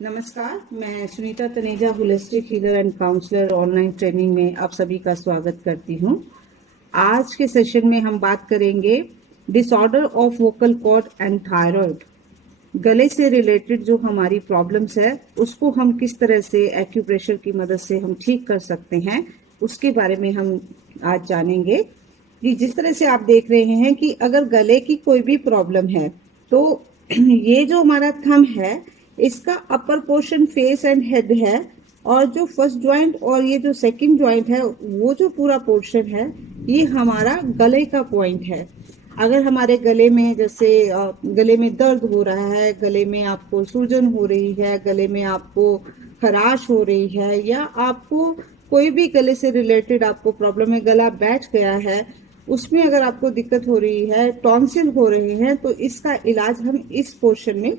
नमस्कार, मैं Sunita Taneja holistic healer and counsellor online training में आप सभी का स्वागत करती हूँ। आज के सेशन में हम बात करेंगे disorder of vocal cord and thyroid. गले से रिलेटेड जो हमारी प्रॉब्लम्स है उसको हम किस तरह से एक्यूप्रेशर की मदद से हम ठीक कर सकते हैं, उसके बारे में हम आज जानेंगे। कि जिस तरह से आप देख रहे हैं कि अगर गले की कोई भी प्रॉब्लम है तो ये जो हमारा थंब है इसका upper portion face and head है, और जो फर्स्ट ज्वाइंट और ये जो सेकंड ज्वाइंट है वो जो पूरा पोर्शन है ये हमारा गले का पॉइंट है। अगर हमारे गले में जैसे गले में दर्द हो रहा है, गले में आपको सूजन हो रही है, गले में आपको खराश हो रही है, या आपको कोई भी गले से रिलेटेड आपको प्रॉब्लम है, गला बैठ गया है, उसमें अगर आपको दिक्कत हो रही है, टॉन्सिल हो रहे हैं, तो इसका इलाज हम इस पोर्शन में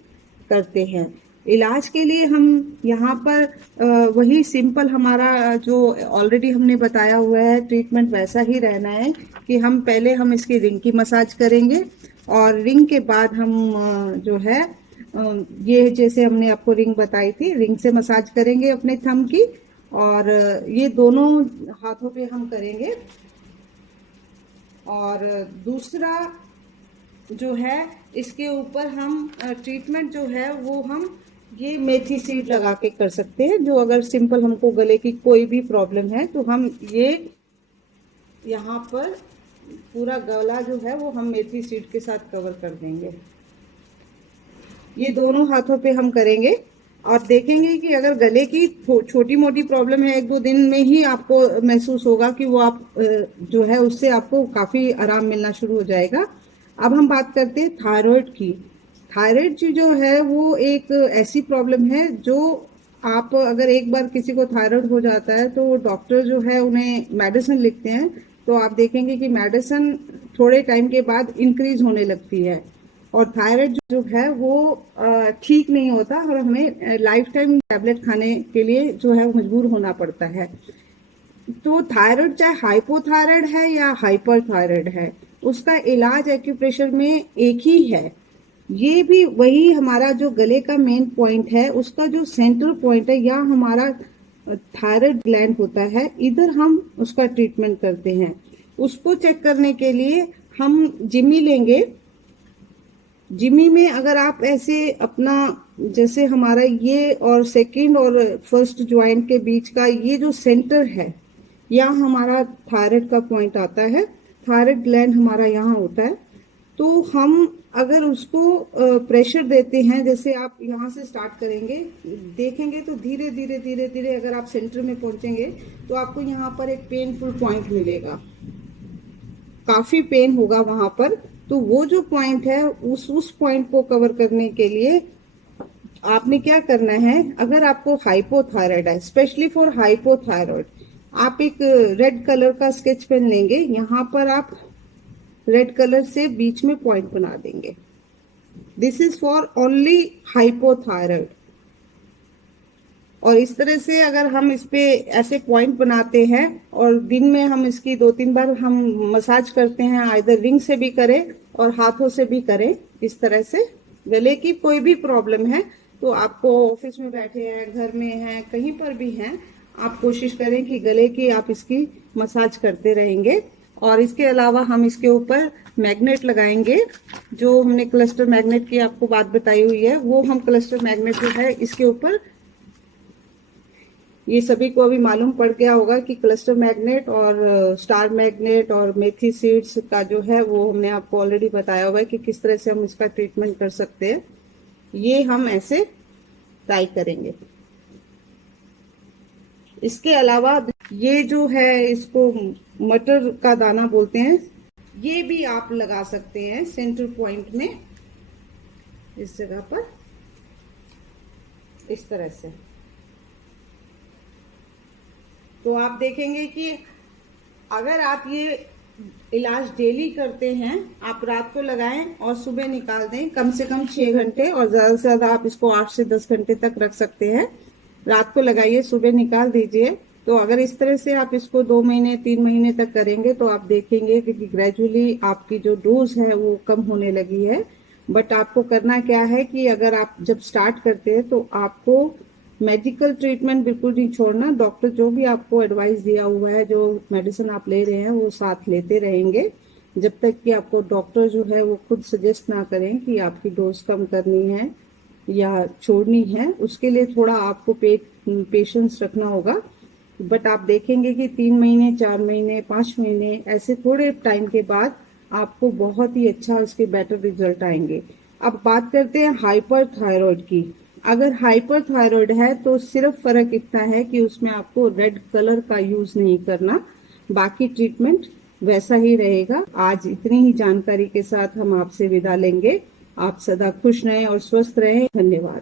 करते हैं। इलाज के लिए हम यहाँ पर वही सिंपल हमारा जो ऑलरेडी हमने बताया हुआ है ट्रीटमेंट वैसा ही रहना है कि हम इसकी रिंग की मसाज करेंगे, और रिंग के बाद हम जो है ये जैसे हमने आपको रिंग बताई थी, रिंग से मसाज करेंगे अपने थंब की, और ये दोनों हाथों पे हम करेंगे। और दूसरा जो है इसके ऊपर हम ट्रीटमेंट जो है वो हम ये मेथी सीड लगा के कर सकते हैं। जो अगर सिंपल हमको गले की कोई भी प्रॉब्लम है तो हम ये यहाँ पर पूरा गला जो है वो हम मेथी सीड के साथ कवर कर देंगे। ये दोनों हाथों पे हम करेंगे और देखेंगे कि अगर गले की छोटी मोटी प्रॉब्लम है, 1-2 दिन में ही आपको महसूस होगा कि वो आप जो है उससे आपको काफी आराम मिलना शुरू हो जाएगा। अब हम बात करते हैं थायराइड की। थायराइड जो है वो एक ऐसी प्रॉब्लम है जो आप अगर एक बार किसी को थायराइड हो जाता है तो डॉक्टर जो है उन्हें मेडिसिन लिखते हैं, तो आप देखेंगे कि मेडिसिन थोड़े टाइम के बाद इंक्रीज होने लगती है, और थायराइड जो है वो ठीक नहीं होता, और हमें लाइफ टाइम टैबलेट खाने के लिए जो है वो मजबूर होना पड़ता है। तो थायराइड चाहे हाइपोथायराइड है या हाइपर थायराइड है, उसका इलाज एक्यूप्रेशर में एक ही है। ये भी वही हमारा जो गले का मेन पॉइंट है उसका जो सेंटर पॉइंट है, या हमारा थायराइड ग्लैंड होता है, इधर हम उसका ट्रीटमेंट करते हैं। उसको चेक करने के लिए हम जिमी लेंगे। जिमी में अगर आप ऐसे अपना जैसे हमारा ये और सेकंड और फर्स्ट ज्वाइंट के बीच का ये जो सेंटर है, यहाँ हमारा थायराइड का पॉइंट आता है, थायराइड ग्लैंड हमारा यहाँ होता है। तो हम अगर उसको प्रेशर देते हैं, जैसे आप यहाँ से स्टार्ट करेंगे, देखेंगे तो धीरे धीरे धीरे धीरे अगर आप सेंटर में पहुंचेंगे तो आपको यहाँ पर एक पेनफुल पॉइंट मिलेगा, काफी पेन होगा वहां पर। तो वो जो पॉइंट है उस पॉइंट को कवर करने के लिए आपने क्या करना है, अगर आपको हाइपोथायराइड है, स्पेशली फॉर हाइपोथायराइड, आप एक रेड कलर का स्केच पेन लेंगे, यहाँ पर आप रेड कलर से बीच में पॉइंट बना देंगे। This is for only hypothyroid. और इस तरह से अगर हम इस पे ऐसे पॉइंट बनाते हैं और दिन में हम इसकी 2-3 बार हम मसाज करते हैं, आइदर रिंग से भी करें और हाथों से भी करें, इस तरह से गले की कोई भी प्रॉब्लम है तो आपको ऑफिस में बैठे हैं, घर में हैं, कहीं पर भी हैं, आप कोशिश करें कि गले की आप इसकी मसाज करते रहेंगे। और इसके अलावा हम इसके ऊपर मैग्नेट लगाएंगे, जो हमने क्लस्टर मैग्नेट की आपको बात बताई हुई है, वो हम क्लस्टर मैग्नेट जो है इसके ऊपर, ये सभी को अभी मालूम पड़ गया होगा कि क्लस्टर मैग्नेट और स्टार मैग्नेट और मेथी सीड्स का जो है वो हमने आपको ऑलरेडी बताया हुआ है कि किस तरह से हम इसका ट्रीटमेंट कर सकते हैं। ये हम ऐसे ट्राई करेंगे। इसके अलावा ये जो है इसको मटर का दाना बोलते हैं, ये भी आप लगा सकते हैं सेंटर पॉइंट में, इस जगह पर इस तरह से। तो आप देखेंगे कि अगर आप ये इलाज डेली करते हैं, आप रात को लगाएं और सुबह निकाल दें, कम से कम 6 घंटे, और ज्यादा से ज्यादा आप इसको 8 से 10 घंटे तक रख सकते हैं। रात को लगाइए, सुबह निकाल दीजिए। तो अगर इस तरह से आप इसको 2 महीने 3 महीने तक करेंगे तो आप देखेंगे कि ग्रेजुअली आपकी जो डोज है वो कम होने लगी है, बट आपको करना क्या है कि अगर आप जब स्टार्ट करते हैं तो आपको मेडिकल ट्रीटमेंट बिल्कुल नहीं छोड़ना। डॉक्टर जो भी आपको एडवाइस दिया हुआ है, जो मेडिसिन आप ले रहे हैं, वो साथ लेते रहेंगे जब तक कि आपको डॉक्टर जो है वो खुद सजेस्ट ना करें कि आपकी डोज कम करनी है या छोड़नी है। उसके लिए थोड़ा आपको पेशेंस रखना होगा। बट आप देखेंगे कि 3 महीने, 4 महीने, 5 महीने ऐसे थोड़े टाइम के बाद आपको बहुत ही अच्छा उसके बेटर रिजल्ट आएंगे। अब बात करते हैं हाइपर थायराइड की। अगर हाइपर थायराइड है तो सिर्फ फर्क इतना है कि उसमें आपको रेड कलर का यूज नहीं करना, बाकी ट्रीटमेंट वैसा ही रहेगा। आज इतनी ही जानकारी के साथ हम आपसे विदा लेंगे। आप सदा खुश रहें और स्वस्थ रहें। धन्यवाद।